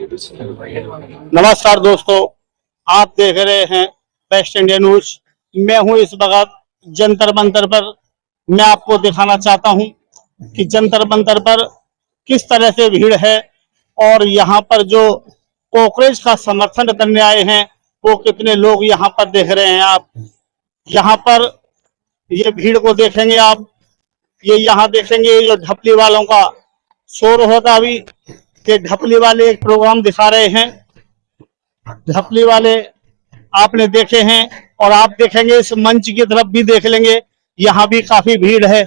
नमस्कार दोस्तों, आप देख रहे हैं बेस्ट इंडिया न्यूज। मैं हूं इस वक्त जंतर मंतर पर। मैं आपको दिखाना चाहता हूं कि जंतर मंतर पर किस तरह से भीड़ है और यहां पर जो कांग्रेस का समर्थन करने आए हैं वो कितने लोग यहां पर देख रहे हैं। आप यहां पर ये भीड़ को देखेंगे, आप ये यहां देखेंगे जो ढपली वालों का शोर होता अभी। ये ढपली वाले एक प्रोग्राम दिखा रहे हैं। ढपली वाले आपने देखे हैं और आप देखेंगे इस मंच की तरफ भी देख लेंगे, यहाँ भी काफी भीड़ है।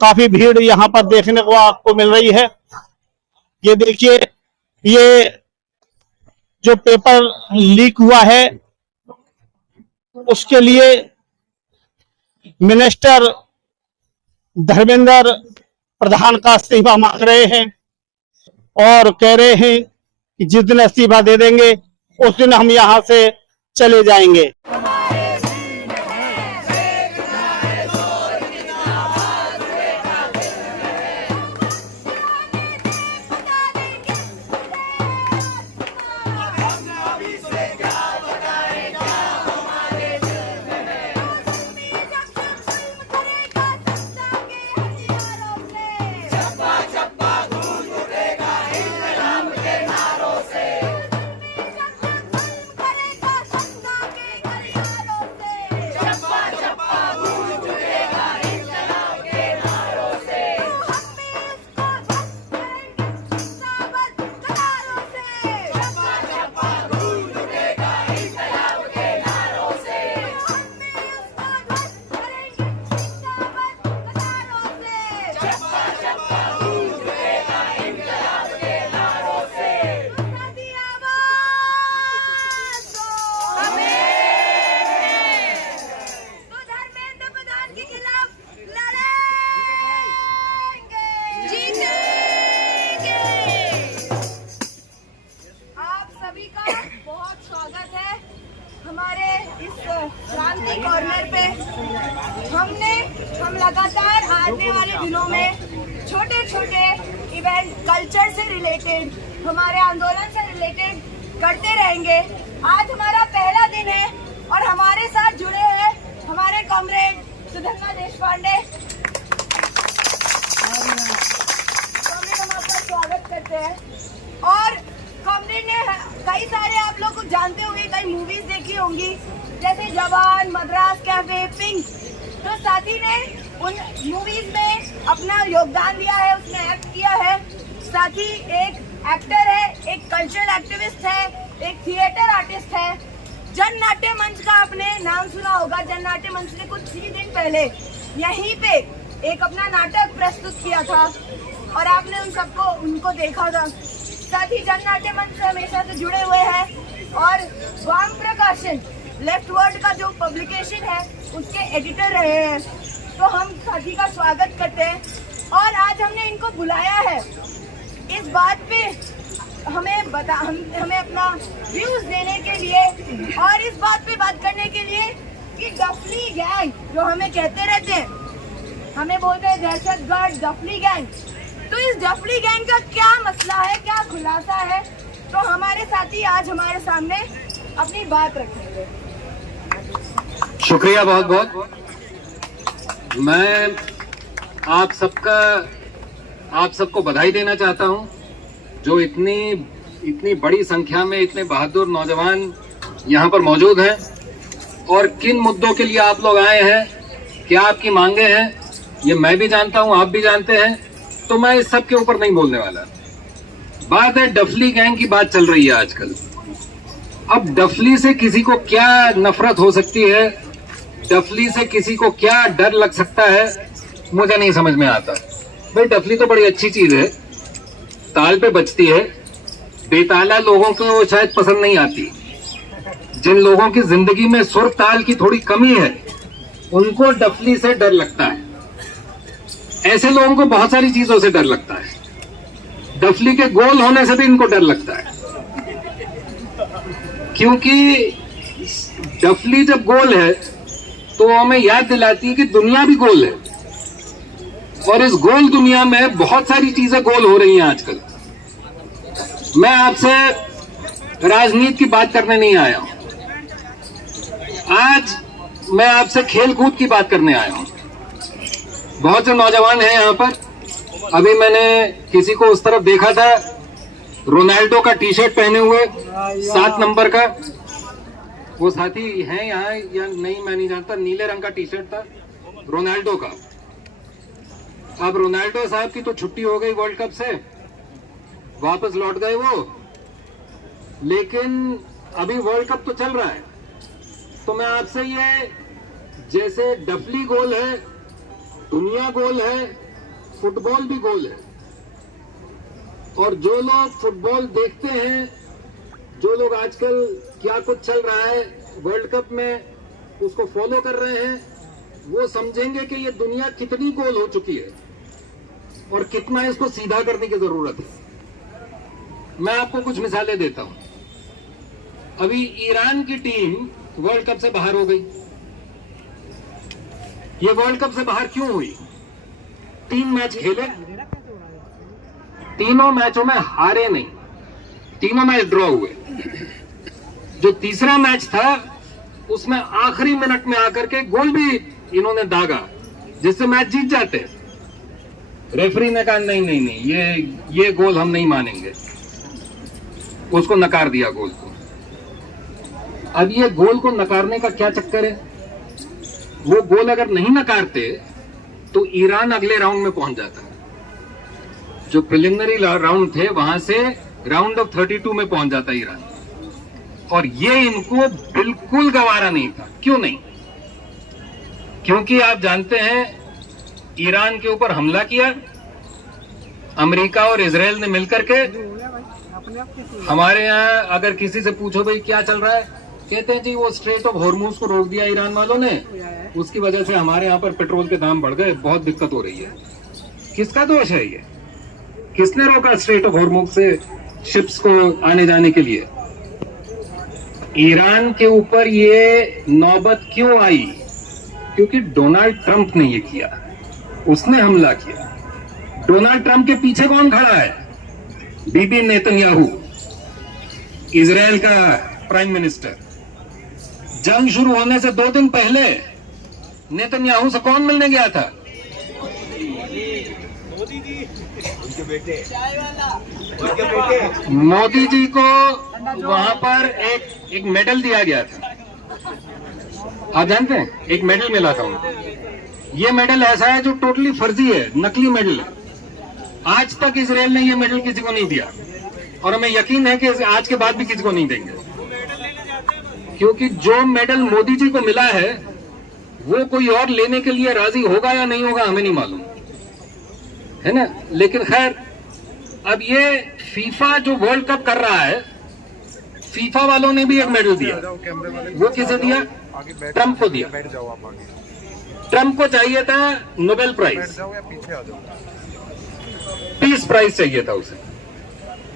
काफी भीड़ यहाँ पर देखने को आपको मिल रही है। ये देखिए, ये जो पेपर लीक हुआ है उसके लिए मिनिस्टर धर्मेंद्र प्रधान का इस्तीफा मांग रहे हैं और कह रहे हैं कि जिस दिन इस्तीफा दे देंगे उस दिन हम यहां से चले जाएंगे। हमारे इस क्रांति कॉर्नर पे हम लगातार आने वाले दिनों में छोटे छोटे इवेंट कल्चर से रिलेटेड, हमारे आंदोलन से रिलेटेड करते रहेंगे। आज हमारा पहला दिन है और हमारे साथ जुड़े हैं हमारे कॉमरेड सुधन्ना देशपांडे। हम आपका स्वागत करते हैं। और कॉमरेड ने कई सारे, आप लोग को जानते होंगे, कई मूवीज देखी होंगी जैसे जवान, मद्रास कैफे, पिंक। तो साथी ने उन मूवीज में अपना योगदान दिया है, उसने एक्ट किया है। साथी एक एक्टर है, एक कल्चरल एक्टिविस्ट है, एक थिएटर आर्टिस्ट है। जन नाट्य मंच का आपने नाम सुना होगा। जन नाट्य मंच ने कुछ ही दिन पहले यहीं पे एक अपना नाटक प्रस्तुत किया था और आपने उनको देखा था। साथ ही जन नाट्य मंच से हमेशा से जुड़े हुए हैं और वाम प्रकाशन लेफ्ट वर्ड का जो पब्लिकेशन है उसके एडिटर रहे हैं। तो हम साथी का स्वागत करते हैं और आज हमने इनको बुलाया है इस बात पे हमें अपना व्यूज देने के लिए और इस बात पे बात करने के लिए कि डफली गैंग जो हमें कहते रहते हैं, हमें बोलते हैं दहशतगर्द, डफली गैंग। तो इस डफली गैंग का क्या मसला है, क्या खुलासा है, तो हमारे साथी आज हमारे सामने अपनी बात रखेंगे। शुक्रिया, बहुत बहुत। मैं आप सबको बधाई देना चाहता हूं जो इतनी बड़ी संख्या में इतने बहादुर नौजवान यहां पर मौजूद हैं और किन मुद्दों के लिए आप लोग आए हैं, क्या आपकी मांगे हैं, ये मैं भी जानता हूं, आप भी जानते हैं। तो मैं इस सब के ऊपर नहीं बोलने वाला। बात है डफली गैंग की, बात चल रही है आजकल। अब डफली से किसी को क्या नफरत हो सकती है, डफली से किसी को क्या डर लग सकता है, मुझे नहीं समझ में आता। भाई डफली तो बड़ी अच्छी चीज है, ताल पे बजती है। बेताला लोगों को वो शायद पसंद नहीं आती। जिन लोगों की जिंदगी में सुर ताल की थोड़ी कमी है उनको डफली से डर लगता है। ऐसे लोगों को बहुत सारी चीजों से डर लगता है। डफली के गोल होने से भी इनको डर लगता है, क्योंकि डफली जब गोल है तो हमें याद दिलाती है कि दुनिया भी गोल है और इस गोल दुनिया में बहुत सारी चीजें गोल हो रही हैं आजकल। मैं आपसे राजनीति की बात करने नहीं आया हूं। आज मैं आपसे खेल कूद की बात करने आया हूं। बहुत से नौजवान हैं यहाँ पर। अभी मैंने किसी को उस तरफ देखा था, रोनाल्डो का टी शर्ट पहने हुए 7 नंबर का। वो साथी हैं यहाँ या नहीं मैं नहीं जानता। नीले रंग का टी शर्ट था रोनाल्डो का। अब रोनाल्डो साहब की तो छुट्टी हो गई वर्ल्ड कप से, वापस लौट गए वो, लेकिन अभी वर्ल्ड कप तो चल रहा है। तो मैं आपसे ये, जैसे डफली गोल है, दुनिया गोल है, फुटबॉल भी गोल है। और जो लोग फुटबॉल देखते हैं, जो लोग आजकल क्या कुछ चल रहा है वर्ल्ड कप में उसको फॉलो कर रहे हैं, वो समझेंगे कि ये दुनिया कितनी गोल हो चुकी है और कितना इसको सीधा करने की जरूरत है। मैं आपको कुछ मिसालें देता हूं। अभी ईरान की टीम वर्ल्ड कप से बाहर हो गई। ये वर्ल्ड कप से बाहर क्यों हुई? 3 मैच खेले, तीनों मैचों में हारे नहीं, तीनों मैच ड्रॉ हुए। जो तीसरा मैच था उसमें आखिरी मिनट में आकर के गोल भी इन्होंने दागा जिससे मैच जीत जाते। रेफरी ने कहा नहीं नहीं नहीं, ये गोल हम नहीं मानेंगे, उसको नकार दिया गोल को। अब ये गोल को नकारने का क्या चक्कर है? वो गोल अगर नहीं नकारते तो ईरान अगले राउंड में पहुंच जाता। जो प्रिलिमिनरी राउंड थे वहां से राउंड ऑफ 32 में पहुंच जाता ईरान। और ये इनको बिल्कुल गवारा नहीं था। क्यों नहीं? क्योंकि आप जानते हैं ईरान के ऊपर हमला किया अमेरिका और इजराइल ने मिलकर के। हमारे यहाँ अगर किसी से पूछो भाई क्या चल रहा है, कहते हैं जी वो स्ट्रेट ऑफ हॉर्मुज को रोक दिया ईरान वालों ने, उसकी वजह से हमारे यहाँ पर पेट्रोल के दाम बढ़ गए, बहुत दिक्कत हो रही है। किसका दोष है ये? किसने रोका स्ट्रेट ऑफ हॉर्मुज से शिप्स को आने जाने के लिए? ईरान के ऊपर ये नौबत क्यों आई? क्योंकि डोनाल्ड ट्रंप ने ये किया, उसने हमला किया। डोनाल्ड ट्रंप के पीछे कौन खड़ा है? बीबी नेतन्याहू, इजराइल का प्राइम मिनिस्टर। जंग शुरू होने से 2 दिन पहले नेतन्याहू से कौन मिलने गया था? मोदी जी को वहां पर एक मेडल दिया गया था। आप जानते हैं, एक मेडल मिला था उनको। ये मेडल ऐसा है जो टोटली फर्जी है, नकली मेडल है। आज तक इजराइल ने ये मेडल किसी को नहीं दिया और हमें यकीन है कि आज के बाद भी किसी को नहीं देंगे, क्योंकि जो मेडल मोदी जी को मिला है वो कोई और लेने के लिए राजी होगा या नहीं होगा हमें नहीं मालूम, है ना। लेकिन खैर, अब ये फीफा जो वर्ल्ड कप कर रहा है, फीफा वालों ने भी एक मेडल दिया। वो किसे दिया? ट्रंप को दिया। ट्रंप को चाहिए था नोबेल प्राइज, पीस प्राइज चाहिए था उसे।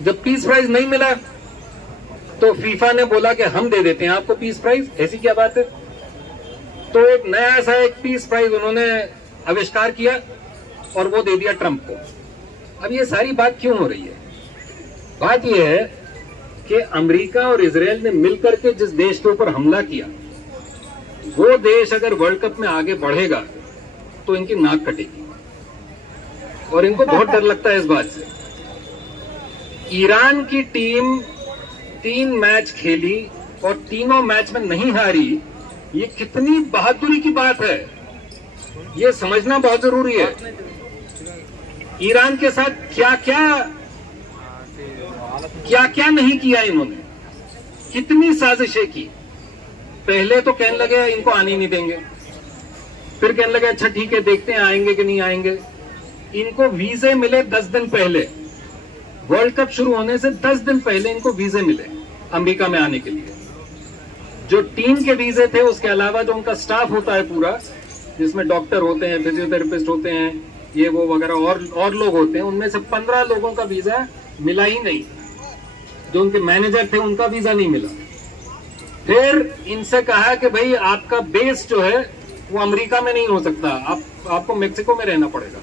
जब पीस प्राइज नहीं मिला तो फीफा ने बोला कि हम दे देते हैं आपको पीस प्राइज। ऐसी क्या बात है? तो एक नया सा एक पीस प्राइज उन्होंने आविष्कार किया और वो दे दिया ट्रंप को। अब ये सारी बात क्यों हो रही है? बात यह है कि अमेरिका और इजराइल ने मिलकर के जिस देश के ऊपर हमला किया, वो देश अगर वर्ल्ड कप में आगे बढ़ेगा तो इनकी नाक कटेगी। और इनको बहुत डर लगता है इस बात से। ईरान की टीम 3 मैच खेली और तीनों मैच में नहीं हारी। ये कितनी बहादुरी की बात है, ये समझना बहुत जरूरी है। ईरान के साथ क्या क्या नहीं किया इन्होंने, कितनी साजिशें की। पहले तो कहने लगे इनको आने नहीं देंगे, फिर कहने लगे अच्छा ठीक है देखते हैं आएंगे कि नहीं आएंगे। इनको वीजे मिले 10 दिन पहले, वर्ल्ड कप शुरू होने से 10 दिन पहले इनको वीजे मिले अमेरिका में आने के लिए। जो टीम के वीजे थे उसके अलावा जो उनका स्टाफ होता है पूरा, जिसमें डॉक्टर होते हैं, फिजियोथेरेपिस्ट होते हैं, ये वो वगैरह और लोग होते हैं, उनमें से 15 लोगों का वीजा मिला ही नहीं। जो उनके मैनेजर थे उनका वीजा नहीं मिला। फिर इनसे कहा कि भाई आपका बेस जो है वो अमेरिका में नहीं हो सकता, आपको मेक्सिको में रहना पड़ेगा।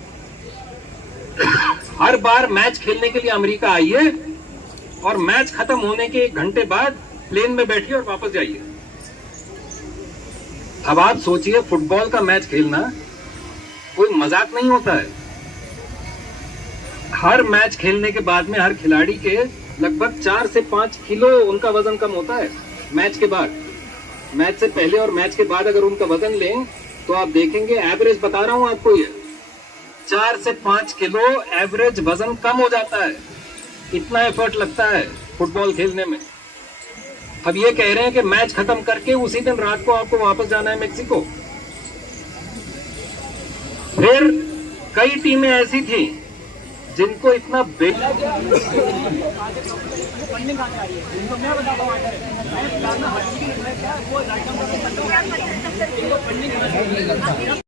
हर बार मैच खेलने के लिए अमेरिका आइए और मैच खत्म होने के 1 घंटे बाद प्लेन में बैठिए और वापस जाइए। अब आप सोचिए, फुटबॉल का मैच खेलना कोई मजाक नहीं होता है। हर मैच खेलने के बाद में हर खिलाड़ी के लगभग 4 से 5 किलो उनका वजन कम होता है मैच के बाद। मैच से पहले और मैच के बाद अगर उनका वजन लें तो आप देखेंगे, एवरेज बता रहा हूं आपको, ये 4 से 5 किलो एवरेज वजन कम हो जाता है। इतना एफर्ट लगता है फुटबॉल खेलने में। अब ये कह रहे हैं कि मैच खत्म करके उसी दिन रात को आपको वापस जाना है मेक्सिको। फिर कई टीमें ऐसी थी जिनको इतना